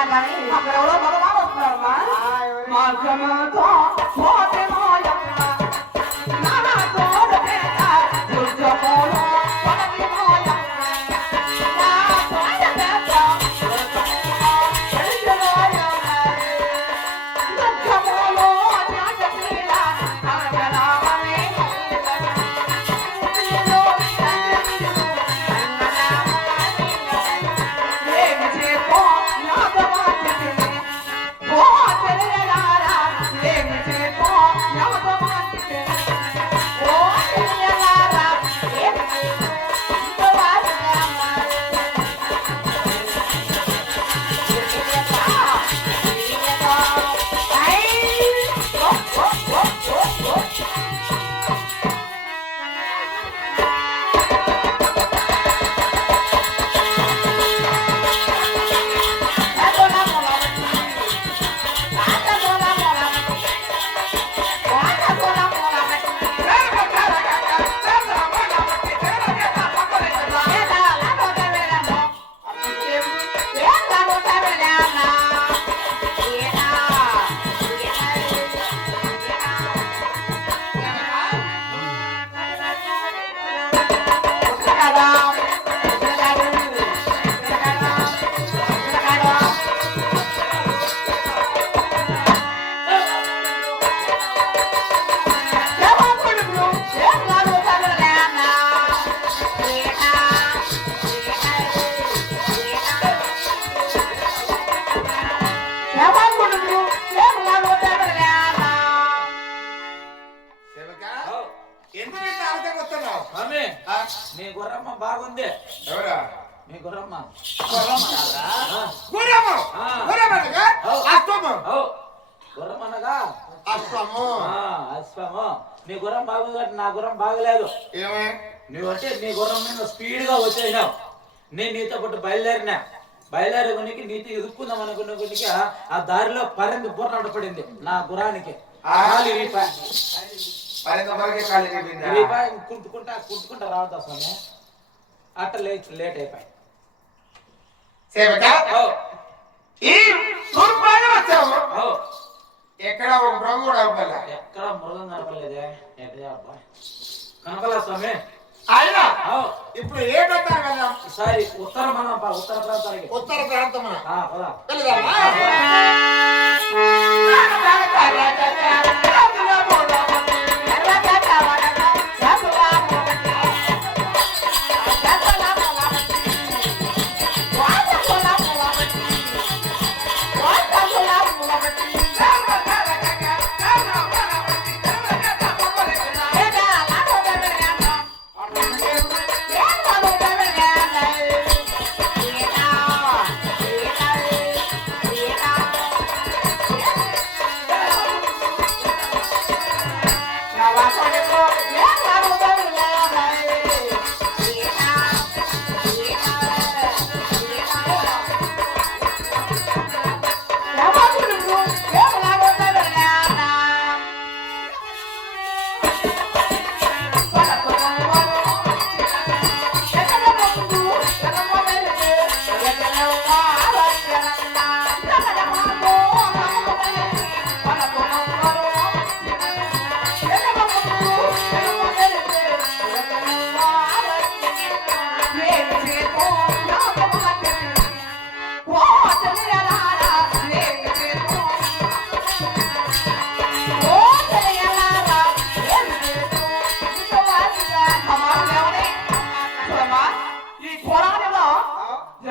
అక్కడ ఎవరో భగవాన్ వస్తున్నారమ్మా మార్గముతో పోతేమోయమ్మ నానా తోడు పేద దుర్గములో పడవిమోయమ్మ నా తోడు పేద దుర్గములో తెలిసిమోయమ్మ దుర్గములో త్యాగశీల కనకరామనే మీ గుర్రమ్మ బాగుంది. ఎవరా మీ గుర్రమ్మ? గుర్రమనగా అశ్వము. నీ గుర్రం బాగుంది, నా గుర్రం బాగలేదు. నువ్వంటే నీ గుర్రం మీద స్పీడ్ గా వచ్చేసినావు. నేను నీతో పాటు బయలుదేరే కొనికి నీతో ఎదుర్కొందాం అనుకున్న కొనికి ఆ దారిలో పరింది బుర్ర పడింది నా గుర్రానికి. కుట్టుకుంటా రావద్దా స్వామి, అట్ట లేట్ అయిపోయి ఎక్కడ ఒక మృగం కూడా ఎక్కడ మృగం కనపడలేదే. కనపడలేదు స్వామి. ఆయన ఇప్పుడు ఏ పెడతాను కదా ఈసారి ఉత్తర ప్రాంతం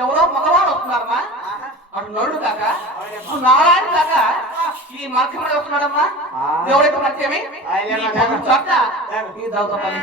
ఎవరో మగవాడు వస్తున్నారమ్మా. అటు నోడు కాక నారాయణ కాక ఈ మధ్యమని వస్తున్నాడమ్మా. ఎవరైతే మధ్యమే చోట ఈ దౌతపల్లి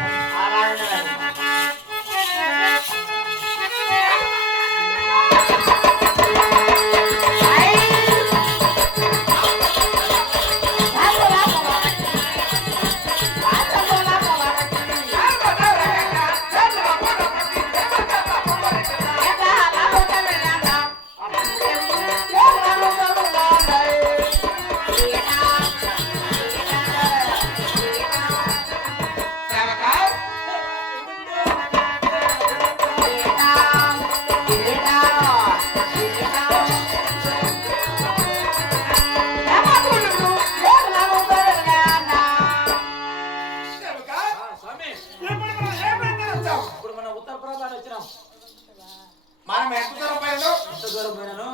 ఎంత దూరం పోయినాను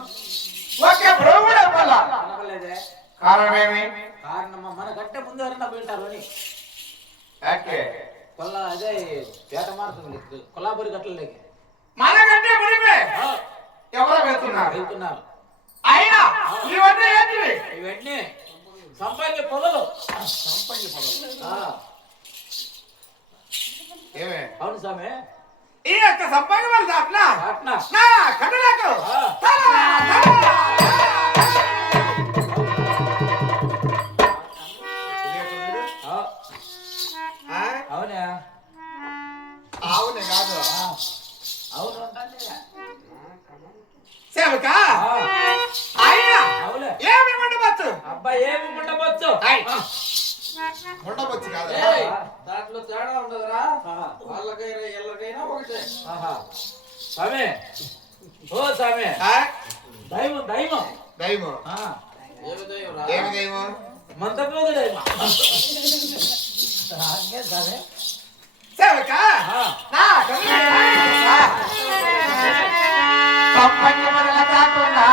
ఒక్క బ్రహ్మ కూడా ఇవ్వాలా కనపడలేదే కారణమేమి కారణమా మనకంటే ముందు ఎవరన్నా పోయింటారు అని ఓకే అదే పేట మారుతుంది కొల్లాపూరి గట్లలోకి మనకంటే మునిపే ఎవరో వెళ్తున్నారు అయినా ఇవన్నీ ఏంటివి ఇవన్నీ సంపంగి పొదలు ఏమే అవును స్వామి ఈ యొక్క సంపంగి వాళ్ళ దాట్నా అట్నా నా కన్నులకు అవునా అవునే కాదు అవును అంటే సేవక అయినా అవులే ఏమి ఉండవచ్చు అబ్బా ఏమి ఉండవచ్చు ఉండవచ్చు కాదు దాంట్లో తేడా ఉండదురా వాళ్ళకైనా ఎల్లకైనా ఒకటే స్వామి ఓ స్వామి దైవం దైవం దైవం ఏమి దైవం మంత్రపోదు దైవం స్వామి సేవక నా సంపంగి మొదల కాకుండా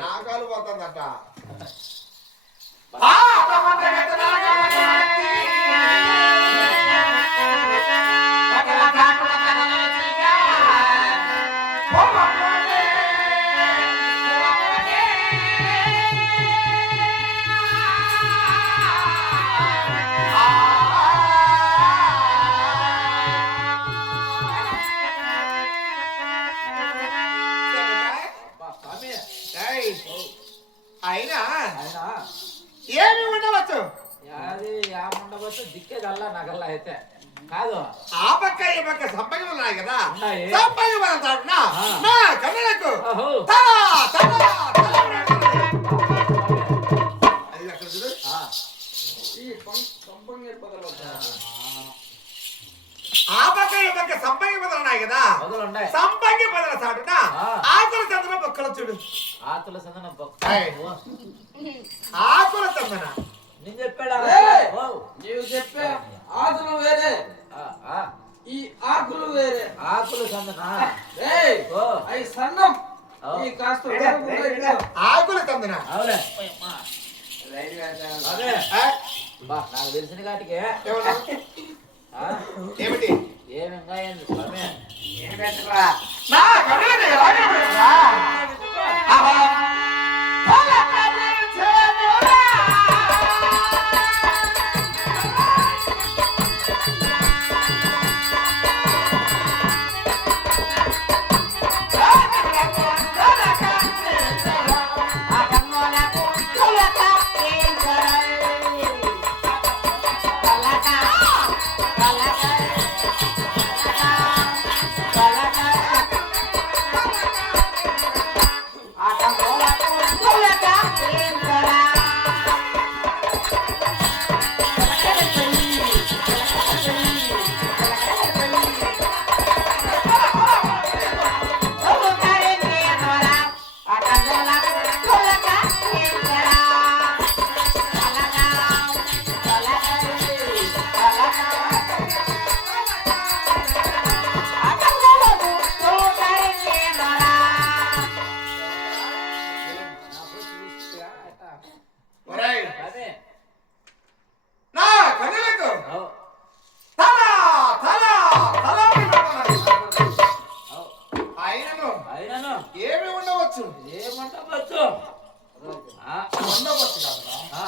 నా కాలు పోతుందట అయినా ఏమి ఉండవచ్చు ఏముండవచ్చు దిక్కేదల్లా నగల్లా అయితే కాదు ఆ పక్క ఈ పక్క సంపంగి ఉన్నాయి కదా ఉన్నాయి. సంపంగి వాళ్ళ తరపున నా కన్నులకు ఓహో. ఆ పక్క ఈ పక్క సంపంగి పొదలు ఉన్నాయి కదా మొదలుండాయి సంపంగి పొదల చాటున ఆకుల చందన బొక్కలు చూడు ఆతుల సందన ఆకుల చందన నేను చెప్పాడా నీవు చెప్పే ఆకులు వేరే ఈ ఆకులు వేరే ఆకులు సందన అవి సన్నం ఈ కాస్త ఆకుల చందన అవులే అదే నాకు తెలిసిన కాటికి ఏమిటి ఏమి ఇంకా ఏంది స్వామి నా కన్నులకు రాజేంద్ర ఒరేయ్, అదే నా కనులకు అవు తల తల తల ఉన్నది. అవు ఆయనను అయినను ఏమి ఉండవచ్చు ఏమంటవచ్చు ఉండవచ్చు కాదురా.